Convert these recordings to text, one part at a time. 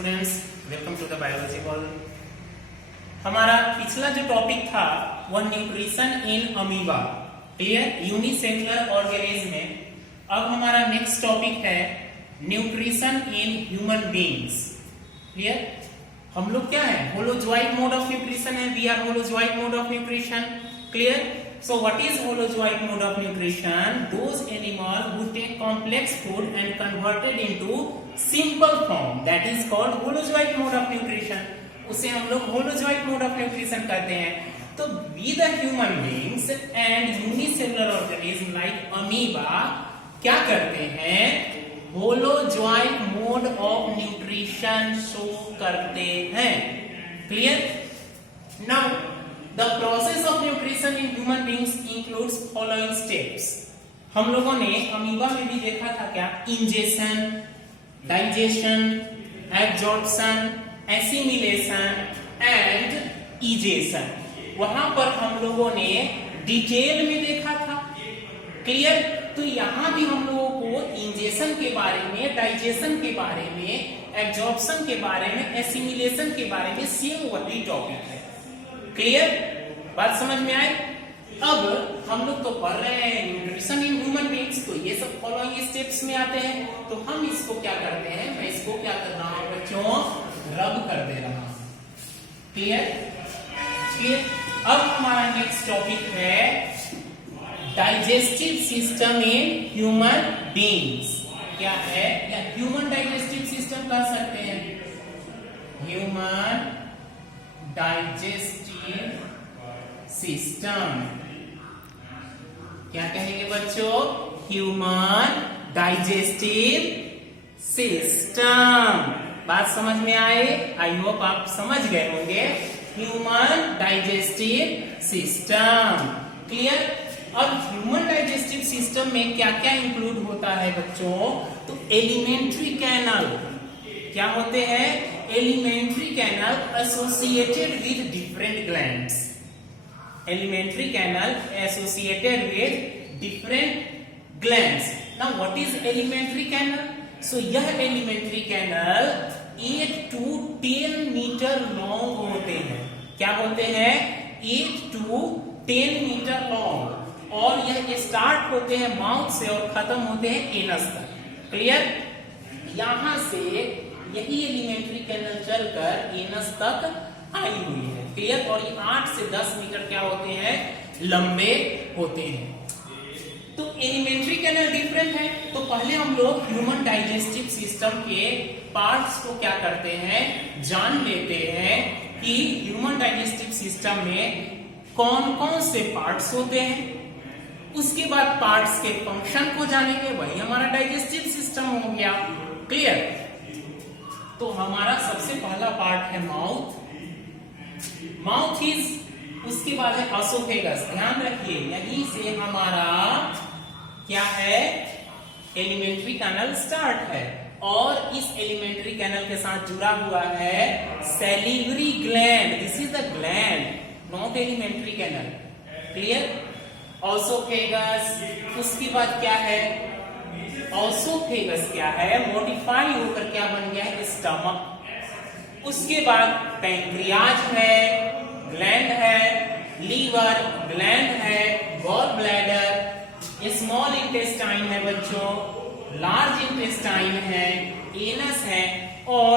Students, welcome to the biology world. हमारा पिछला जो टॉपिक था वह nutrition in amoeba, clear, unicellular organism में। अब हमारा नेक्स्ट टॉपिक है nutrition in human beings, clear. हम लोग क्या है, होलोजोइक मोड ऑफ न्यूट्रिशन है, we are holozoic mode of nutrition, clear. So what is holozoic mode of nutrition? Those animals who take complex food and convert it into simple form, that is called holozoic mode of nutrition. उसे हम लोग holozoic mode of nutrition कहते हैं। तो we the human beings and unicellular organism like amoeba क्या करते हैं, holozoic mode of nutrition show करते हैं, clear? Now the process of nutrition in human beings includes following steps. हम लोगों ने अमीबा में भी देखा था क्या, ingestion, digestion, absorption, assimilation and egestion. वहां पर हम लोगों ने डिटेल में देखा था, क्लियर। तो यहाँ भी हम लोगों को इंजेशन के बारे में, डाइजेशन के बारे में, एब्जॉर्प्शन के बारे में, एसिमिलेशन के बारे में सेम वही टॉपिक है, क्लियर, बात समझ में आए। अब हम लोग तो पढ़ रहे हैं न्यूट्रिशन इन ह्यूमन बीइंग्स, तो ये सब फॉलोइंग स्टेप्स में आते हैं। तो हम इसको क्या करते हैं, मैं इसको क्या कर रहा हूं बच्चों, रब कर दे रहा हूं, क्लियर, क्लियर। अब हमारा नेक्स्ट टॉपिक है digestive system in human beings. क्या है, या ह्यूमन डाइजेस्टिव सिस्टम कह सकते हैं, ह्यूमन डाइजेस्टिव सिस्टम। क्या कहेंगे बच्चों, ह्यूमन डाइजेस्टिव सिस्टम। बात समझ में आए, आई होप आप समझ गए होंगे, ह्यूमन डाइजेस्टिव सिस्टम, क्लियर। अब ह्यूमन डाइजेस्टिव सिस्टम में क्या क्या इंक्लूड होता है बच्चों, तो एलिमेंट्री कैनल क्या होते हैं, alimentary canal associated with different glands, alimentary canal associated with different glands. Now what is alimentary canal, so यह alimentary canal 8 to 10 metre long होते हैं। क्या होते हैं, 8 to 10 मीटर लॉन्ग, और यह स्टार्ट होते हैं माउथ से और खत्म होते हैं एनस तक, क्लियर। यहां से यही एलिमेंट्री कैनल चलकर एनस तक आई हुई है, क्लियर। और ये 8 से 10 मीटर क्या होते हैं, लंबे होते हैं। तो एलिमेंट्री कैनल डिफरेंट है। तो पहले हम लोग ह्यूमन डाइजेस्टिव सिस्टम के पार्ट्स को क्या करते हैं, जान लेते हैं कि ह्यूमन डाइजेस्टिव सिस्टम में कौन कौन से पार्ट्स होते हैं। उसके बाद पार्ट्स के फंक्शन को जानेंगे, वही हमारा डाइजेस्टिव सिस्टम हो गया, क्लियर। तो हमारा सबसे पहला पार्ट है माउथ, माउथ इज, उसके बाद है एसोफेगस। ध्यान रखिए, यहीं से हमारा क्या है, एलिमेंट्री कैनल स्टार्ट है, और इस एलिमेंट्री कैनल के साथ जुड़ा हुआ है salivary gland, this is the gland, not alimentary canal, clear. Oesophagus, उसके बाद क्या है, ऑसोफेगस क्या है, मॉडिफाई होकर क्या बन गया है, स्टमक। उसके बाद पैंक्रियाज है, ग्लैंड है, लीवर ग्लैंड है, गॉल ब्लैडर, स्मॉल इंटेस्टाइन है बच्चों, लार्ज इंटेस्टाइन है, एनस है, और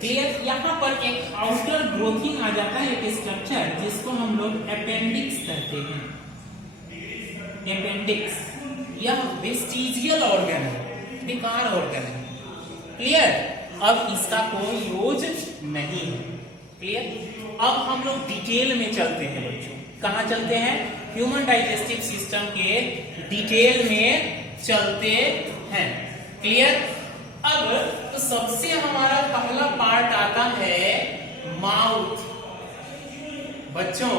क्लियर। यहाँ पर एक आउटर ग्रोथिंग आ जाता है, एक स्ट्रक्चर जिसको हम लोग अपेंडिक्स कहते हैं, अपेंडिक्स। यह वेस्टिजियल ऑर्गन है, बेकार ऑर्गन है, क्लियर। अब इसका कोई यूज नहीं है, क्लियर। अब हम लोग डिटेल में चलते हैं बच्चों, कहाँ चलते हैं, ह्यूमन डाइजेस्टिव सिस्टम के डिटेल में चलते हैं, क्लियर। अब तो सबसे हमारा पहला पार्ट आता है माउथ। बच्चों,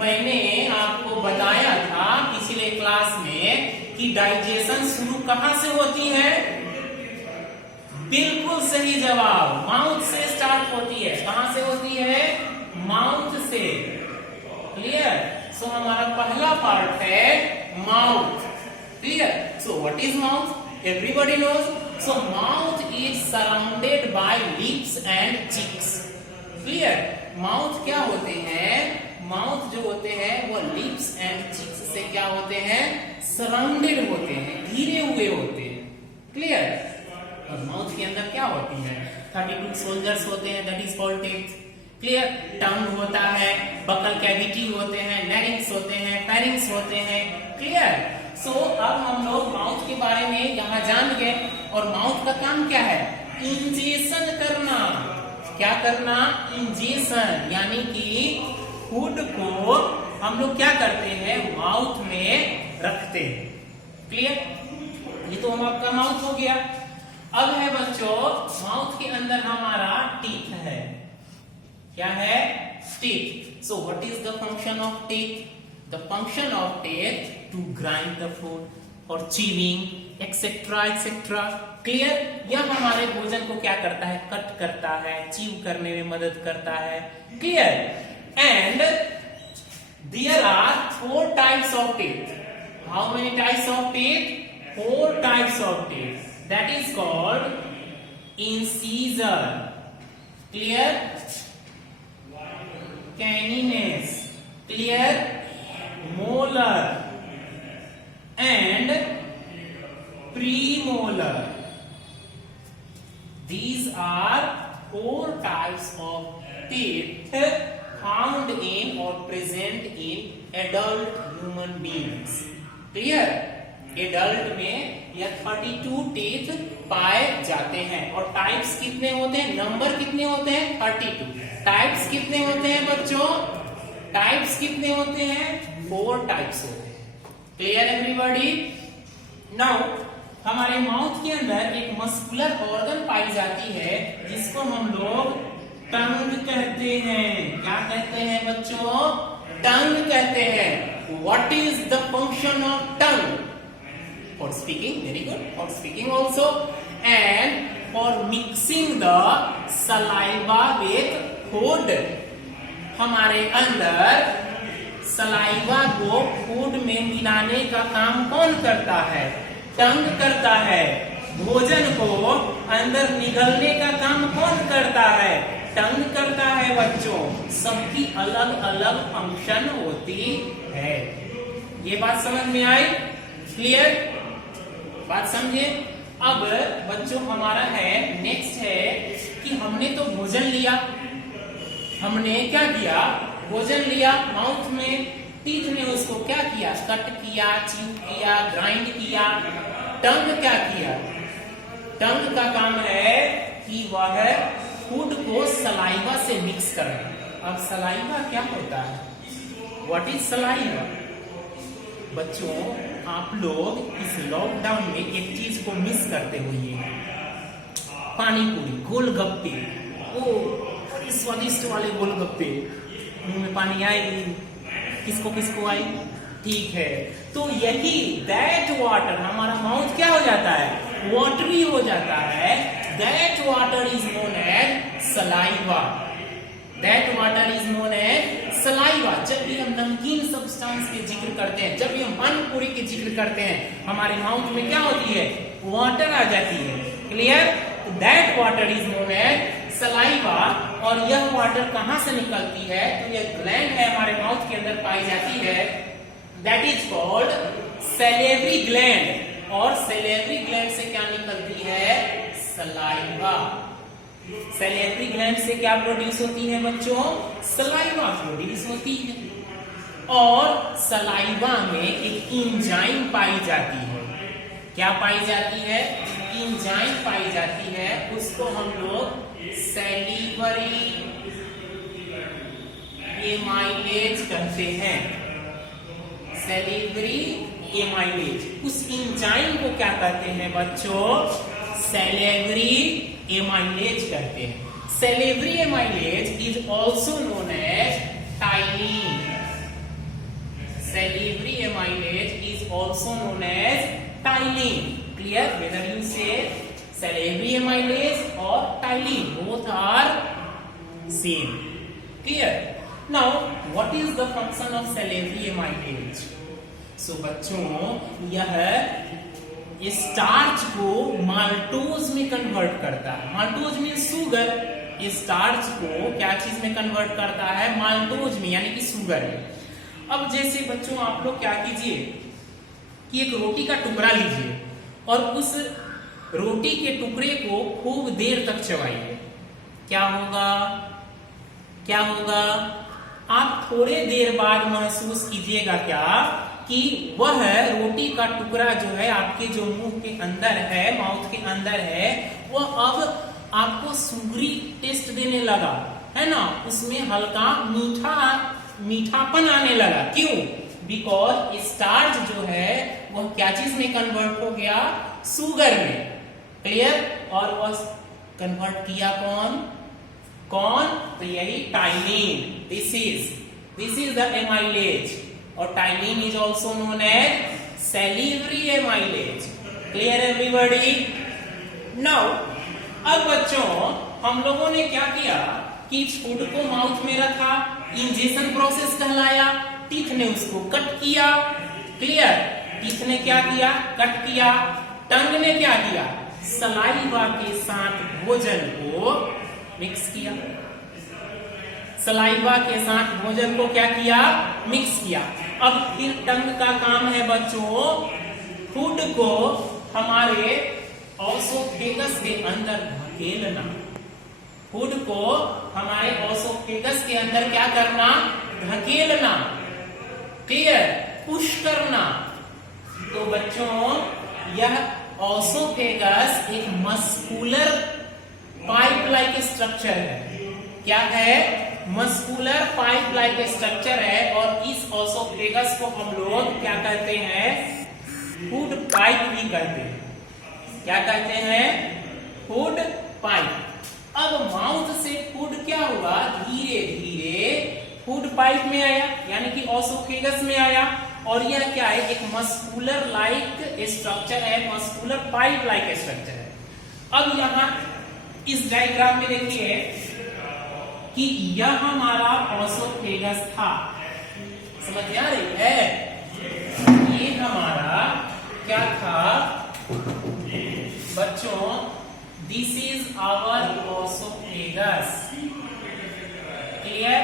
मैंने आपको बताया था पिछले क्लास में कि डाइजेशन शुरू कहां से होती है, बिल्कुल सही जवाब, माउथ से स्टार्ट होती है। कहां से होती है, माउथ से, क्लियर। सो हमारा पहला पार्ट है mouth, clear. So what is mouth, everybody knows, So mouth is surrounded by lips and cheeks. Clear? Mouth क्या होते हैं? Mouth जो होते हैं वो lips and cheeks से क्या होते हैं? Surrounded होते हैं, घिरे हुए होते हैं. Clear? और mouth के अंदर क्या होती है? 32 soldiers होते हैं, that is called teeth. Clear? Tongue होता है, buccal cavity होते हैं, larynx होते हैं, pharynx होते हैं. Clear? So अब हम लोग माउथ के बारे में यहाँ जान गए. और माउथ का काम क्या है? इंजेक्शन करना. क्या करना? इंजेक्शन, यानी कि फूड को हम लोग क्या करते हैं? माउथ में रखते हैं. क्लियर? ये तो हम आपका माउथ हो गया. अब है बच्चों, माउथ के अंदर हमारा टीथ है. क्या है? Teeth. So what is the function of teeth? The function of teeth to grind the food or chewing, etc., etc. Clear? यह हमारे भोजन को क्या करता है? कट करता है, चीव करने में मदद करता है. Clear? And there are 4 types of teeth. How many types of teeth? 4 types of teeth. That is called incisor. Clear? Canines. Clear? Molar and premolar. These are 4 types of teeth found in or present in adult human beings. Clear? Adult में यह 32 teeth पाए जाते हैं. और types कितने होते हैं? Number कितने होते हैं? 32. टाइप्स कितने होते हैं बच्चों? टाइप्स कितने होते हैं? 4 टाइप्स होते हैं. Clear everybody? नाउ हमारे माउथ के अंदर एक मस्कुलर ऑर्गन पाई जाती है जिसको हम लोग टंग कहते हैं. क्या कहते हैं बच्चों? टंग कहते हैं. What is the function of tongue? For speaking. Very good. For speaking also and for mixing the saliva with food. हमारे अंदर सलाइवा को फूड में मिलाने का काम कौन करता है? टंग करता है. भोजन को अंदर निगलने का काम कौन करता है? टंग करता है बच्चों. सबकी अलग अलग फंक्शन होती है. ये बात समझ में आई? क्लियर? बात समझे? अब बच्चों हमारा है नेक्स्ट है कि हमने तो भोजन लिया. हमने क्या किया? भोजन लिया. माउथ में टीथ ने उसको क्या किया? कट किया, च्यू किया, ग्राइंड किया. टंग क्या किया? टंग का काम है कि वह फूड को सलाइवा से मिक्स करे. अब सलाइवा क्या होता है? What is saliva? बच्चों आप लोग इस लॉकडाउन में एक चीज को मिस करते हुए, पानी पूरी, गोलगप्पे. ओ स्वादिष्ट वाले गोलगप्पे. मुंह में पानी आएगी. किसको किसको आई? ठीक है. तो यही दैट वाटर, हमारा माउथ क्या हो जाता है? वाटरी हो जाता है. That water is known as saliva. That water is known as saliva. जब भी हम नमकीन सब्सटेंस के जिक्र करते हैं, जब भी हम पानी पूरी के जिक्र करते हैं, हमारे माउथ में क्या होती है? वाटर आ जाती है. Clear? That water is known as saliva. और यह वाटर कहां से निकलती है? तो यह ग्लैंड है हमारे माउथ के अंदर पाई जाती है. That is called salivary gland. और सैलिवरी ग्लैंड से क्या निकलती है? सलाइवा. सैलिवरी ग्लैंड से क्या प्रोड्यूस होती है बच्चों? सलाइवा प्रोड्यूस होती है. और सलाइवा में एक एंजाइम पाई जाती है. क्या पाई जाती है? एंजाइम पाई जाती है. उसको हम लोग सैलिवरी एमाइलेज कहते हैं. Salivary amylase. उस एंजाइम को क्या कहते हैं बच्चों? सैलिवरी एमाइलेज कहते हैं. Salivary amylase is also known as ptyalin. Salivary amylase is also known as ptyalin. Clear? Whether you say salivary amylase or tyline, both are same. Clear? Now, what is the function of salivary amylase? So बच्चों यह starch को maltose में convert करता है। Maltose में sugar, starch को क्या चीज में कन्वर्ट करता है? माल्टोज में, यानी कि शुगर में। अब जैसे बच्चों आप लोग क्या कीजिए कि एक रोटी का टुकड़ा लीजिए और उस रोटी के टुकड़े को खूब देर तक चबाइए। क्या होगा? क्या होगा? आप थोड़े देर बाद महसूस कीजिएगा क्या कि वह रोटी का टुकड़ा जो है आपके जो मुंह के अंदर है, माउथ के अंदर है, वह अब आपको सुगरी टेस्ट देने लगा, है ना? उसमें हल्का मीठापन आने लगा। क्यों? बिकॉज स्टार्च जो है वह क्या चीज में कन्वर्ट हो गया? शुगर में। क्लियर? और वह कन्वर्ट किया कौन? तो यही ptyalin. This is the amylase, और ptyalin is also known as salivary amylase. Clear everybody? Now अब बच्चों हम लोगों ने क्या किया कि फूड को माउथ में रखा, इंजेक्शन प्रोसेस कहलाया, टीथ ने उसको कट किया। क्लियर? टीथ ने क्या किया? कट किया। टंग ने क्या किया? सलाइवा के साथ भोजन को मिक्स किया। सलाइवा के साथ भोजन को क्या किया? मिक्स किया। अब फिर टंग का काम है बच्चों फूड को हमारे ऑसोफेगस के अंदर धकेलना। फूड को हमारे ऑसोफेगस के अंदर क्या करना? धकेलना। क्लियर? पुश करना। तो बच्चों यह ऑसोफेगस एक मस्कुलर पाइप लाइक स्ट्रक्चर है। क्या है? मस्कुलर पाइप लाइक स्ट्रक्चर है। और इस ऑसोफेगस को हम लोग क्या कहते हैं? फूड पाइप भी कहते हैं। क्या कहते हैं? Food pipe. अब माउथ से फूड क्या हुआ? धीरे धीरे फूड पाइप में आया, यानी कि ऑसोफेगस में आया। और यह क्या है? एक मस्कुलर लाइक स्ट्रक्चर है, मस्कुलर पाइप लाइक स्ट्रक्चर है। अब यहां इस डायग्राम में देखिए कि यह हमारा ऑसोफेगस था। समझ में आ रही है? ये हमारा क्या था बच्चों? This is our oesophagus. Clear?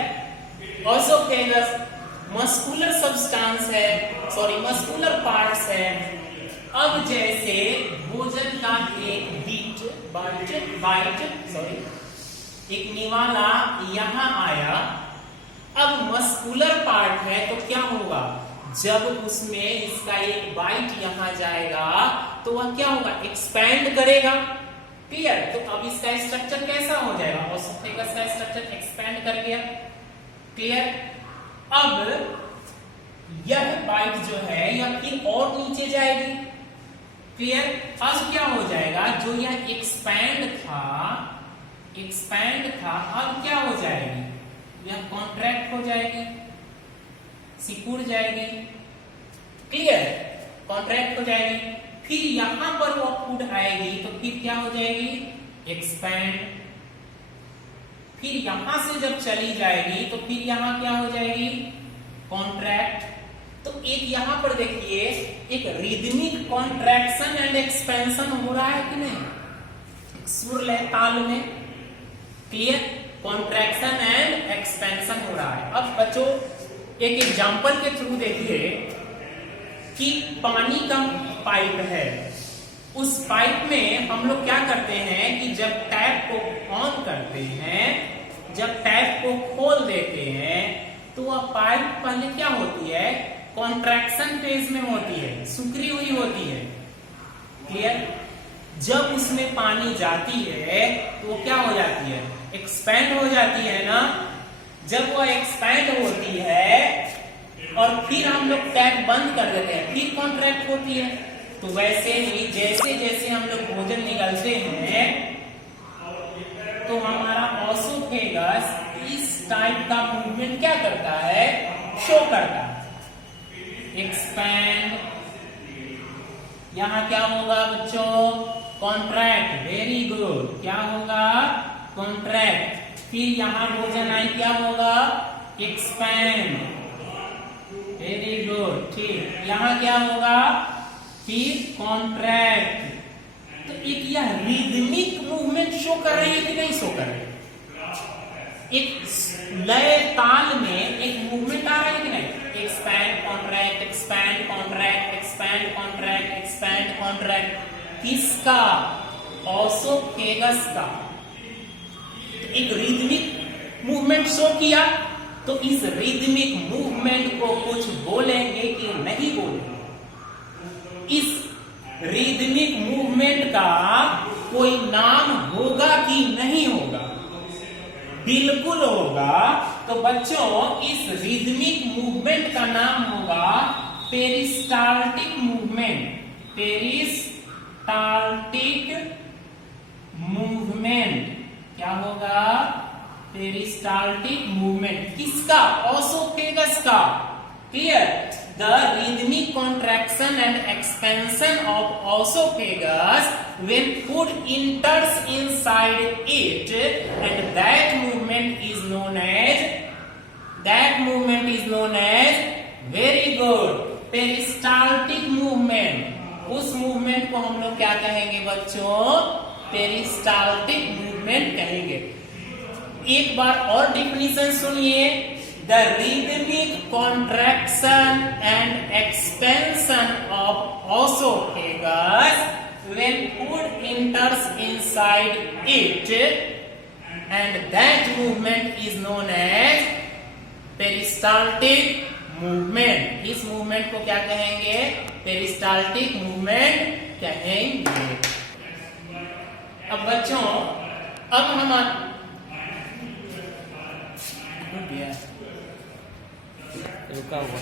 Oesophagus muscular substance है, सॉरी मस्कुलर पार्ट्स है। अब जैसे भोजन का एक बाइट सॉरी एक निवाला यहां आया, अब मस्कुलर पार्ट है तो क्या होगा? जब उसमें इसका एक बाइट यहां जाएगा तो वह क्या होगा? एक्सपैंड करेगा। क्लियर? तो अब इसका स्ट्रक्चर कैसा हो जाएगा? ऑसोफेगस का स्ट्रक्चर एक्सपैंड कर गया। क्लियर? अब यह बाइट जो है यह फिर और नीचे जाएगी। क्लियर? अब क्या हो जाएगा? जो यह एक्सपैंड था अब क्या हो जाएगी? यह कॉन्ट्रैक्ट हो जाएगी, सिकुड़ जाएगी। क्लियर? कॉन्ट्रैक्ट हो जाएगी। फिर यहां पर वो फूड आएगी तो फिर क्या हो जाएगी? एक्सपैंड। फिर यहां से जब चली जाएगी तो फिर यहां क्या हो जाएगी? कॉन्ट्रैक्ट। तो एक यहां पर देखिए एक रिदमिक कॉन्ट्रैक्शन एंड एक्सपेंशन हो रहा है कि नहीं? सुर लय ताल में। क्लियर? कॉन्ट्रैक्शन एंड एक्सपेंशन हो रहा है। अब बच्चों एक एग्जांपल के थ्रू देखिए कि पानी का पाइप है, उस पाइप में हम लोग क्या करते हैं कि जब टैप को ऑन करते हैं, जब टैप को खोल देते हैं तो वह पाइप पहले क्या होती है? कॉन्ट्रैक्शन फेज में होती है, सिकुड़ी हुई होती है। क्लियर? जब उसमें पानी जाती है तो वो क्या हो जाती है? एक्सपैंड हो जाती है ना। जब वो एक्सपैंड होती है और फिर हम लोग टैप बंद कर देते हैं, फिर कॉन्ट्रैक्ट होती है। तो वैसे ही जैसे जैसे हम लोग भोजन निगलते हैं तो हमारा ऑसोफेगस इस टाइप का मूवमेंट क्या करता है? शो करता है। एक्सपैंड, यहां क्या होगा बच्चों? कॉन्ट्रैक्ट। Very good. क्या होगा? कॉन्ट्रैक्ट। फिर यहां भोजन आई क्या होगा? एक्सपैंड। Very good. ठीक। यहां क्या होगा? फिर कॉन्ट्रैक्ट। तो एक यह रिदमिक मूवमेंट शो कर रही है कि नहीं शो कर रही है? एक लय ताल में एक मूवमेंट आ रहा है कि नहीं? Expand contract, expand contract, expand contract, expand contract. किसका? ओसोफेगस का। तो एक रिदमिक मूवमेंट शो किया, तो इस रिदमिक मूवमेंट को कुछ बोलेंगे कि नहीं बोलेंगे? इस रिदमिक मूवमेंट का कोई नाम होगा कि नहीं होगा? बिल्कुल होगा। तो बच्चों इस रिदमिक मूवमेंट का नाम होगा पेरिस्टाल्टिक मूवमेंट। पेरिस्टाल्टिक मूवमेंट क्या होगा? Peristaltic movement. किसका? ओसोफेगस का। Clear? The rhythmic contraction and expansion of esophagus when food enters inside it, and that movement is known as very good peristaltic movement। उस movement को हम लोग क्या कहेंगे बच्चों? पेरिस्टाल्टिक मूवमेंट कहेंगे। एक बार और डिफिनीशन सुनिए। The rhythmic contraction and expansion of esophagus when food enters inside it, and that movement is known as peristaltic movement। इस मूवमेंट को क्या कहेंगे? पेरिस्टाल्टिक मूवमेंट कहेंगे। अब बच्चों अब हम रुका हुआ